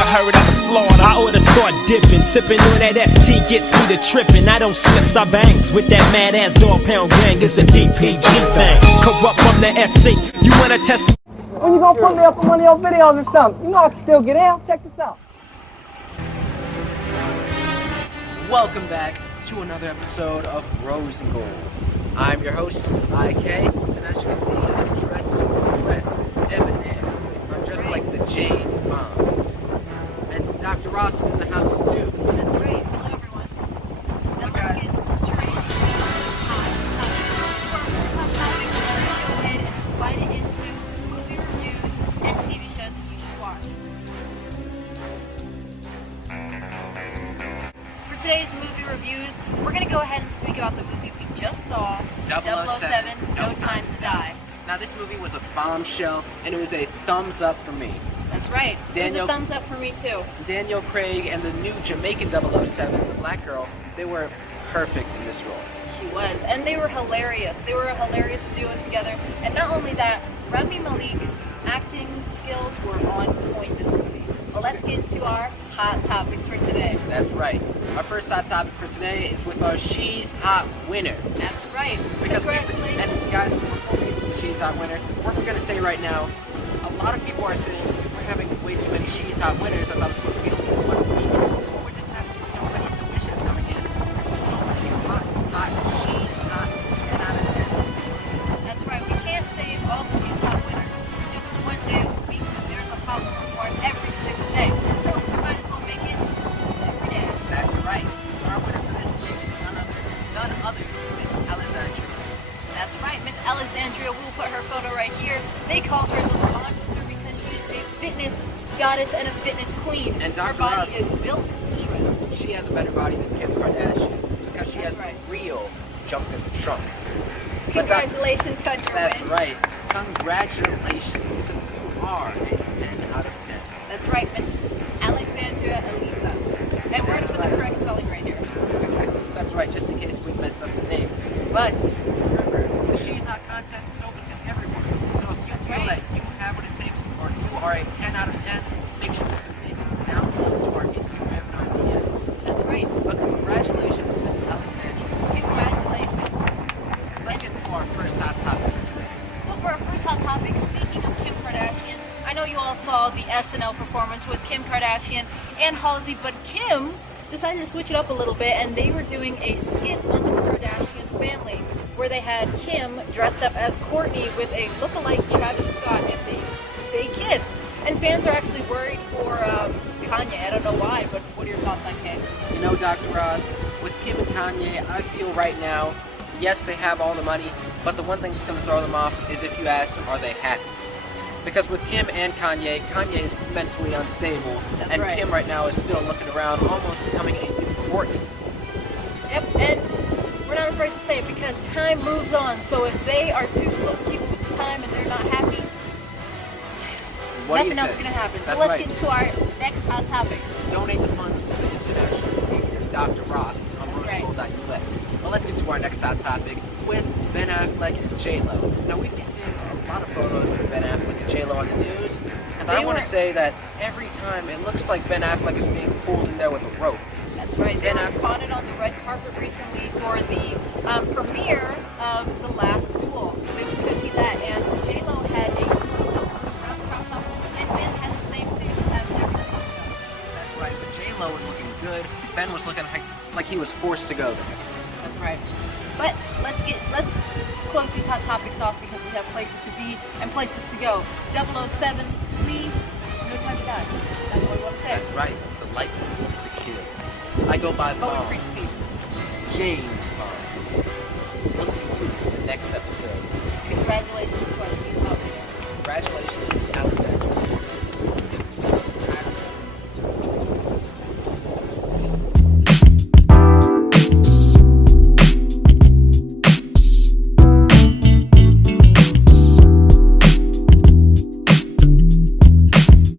ever heard of a slaughter. I oughta start dipping, sipping on that ST gets me to tripping. I don't slips, I bangs with that mad ass dog pound gang. It's a DPG thing. Corrupt from the SC. You wanna test? When you gonna put me up on one of your videos or something? You know I can still get out. Check this out. Welcome back to another episode of Rose and Gold. I'm your host, IK, and as you can see, I'm dressed to impress, debonair. I'm dressed like the James Bonds. And Dr. Ross is in the house too. That's right. Hello, everyone. Now let's get straight to hot topic. For our first hot topic, we're going to go ahead and slide it into movie reviews and TV shows that you should watch. For today's movie reviews, we're going to go ahead and speak about the movie we just saw, 007, No Time to Die. Now this movie was a bombshell, and it was a thumbs up for me. That's right. It was a thumbs up for me too. Daniel Craig and the new Jamaican 007, the black girl, they were perfect in this role. She was, and they were hilarious. They were a hilarious duo together. And not only that, Rami Malek's acting skills were on point this movie. Well, let's get into our hot topics for today. That's right. Our first hot topic for today is with our She's Hot winner. That's right. Because Congratulations. and guys, before we get to the She's Hot winner, what we're gonna say right now, a lot of people are saying we're having way too many She's Hot winners. I thought it was supposed to be only one week. But we're just having so many submissions coming in. So many hot She's Hot 10 out of 10. That's right. We can't save all the She's Hot winners for just one day a week because there's a popular award every single day. So we might as well make it every day. That's right. Our winner for this week is none other than Miss Alessandra. That's right. Miss Alexandria, we'll put her photo right here. They call her the monster because she is a fitness goddess and a fitness queen. And her Dr. body Ross, is built to shred. she has a better body than Kim Kardashian because she has That's right. the real jump in the trunk. Congratulations on your That's win. right. Congratulations, because you are a 10 out of 10. That's right, Miss Alexandria Elisa. And words with the correct spelling right here. That's right, just in case we messed up the name. But remember, the She's Hot contest is open to everyone. So if you feel that you have what it takes or you are a 10 out of 10, make sure to submit down below to our Instagram and our DMs. That's right. But congratulations, Miss Alexandria. Congratulations. Let's get to our first hot topic for today. So for our first hot topic, speaking of Kim Kardashian, I know you all saw the SNL performance with Kim Kardashian and Halsey, but Kim decided to switch it up a little bit, and they were doing a skit on the Kardashian family where they had Kim dressed up as Courtney with a look-alike Travis Scott, and they kissed. And fans are actually worried for Kanye. I don't know why, but what are your thoughts on Kim? You know, Dr. Ross, with Kim and Kanye, I feel right now, yes, they have all the money, but the one thing that's going to throw them off is if you ask them, are they happy? Because with Kim and Kanye, Kanye is mentally unstable, That's and right. Kim right now is still looking around, almost becoming a new Courtney. Yep, and we're not afraid to say it because time moves on. So if they are too slow to keep up with the time and they're not happy, What do you nothing else say? is going to happen. That's so let's right. get into our next hot topic. Donate the funds to the international aid, Dr. Ross on That's right. rosegold.us. Well, let's get to our next hot topic with Ben Affleck and J-Lo. Now, we've been seeing a lot of photos of Ben Affleck and J-Lo on the news, and I want to say that every time it looks like Ben Affleck is being pulled in there with a rope. That's right. They And were I- spotted on the red carpet recently for the premiere of The Last Duel. So they went to go see that, and J-Lo had a crop top, and Ben had the same suit as every single show. That's right, but J-Lo was looking good. Ben was looking like he was forced to go there. That's right. But let's close these hot topics off because we have places to be and places to go. 007, we no time to die. That's what we want to say. That's right, the license is a kill. I go by But we Bonds. preach peace. James Bonds. We'll see you in the next episode. Congratulations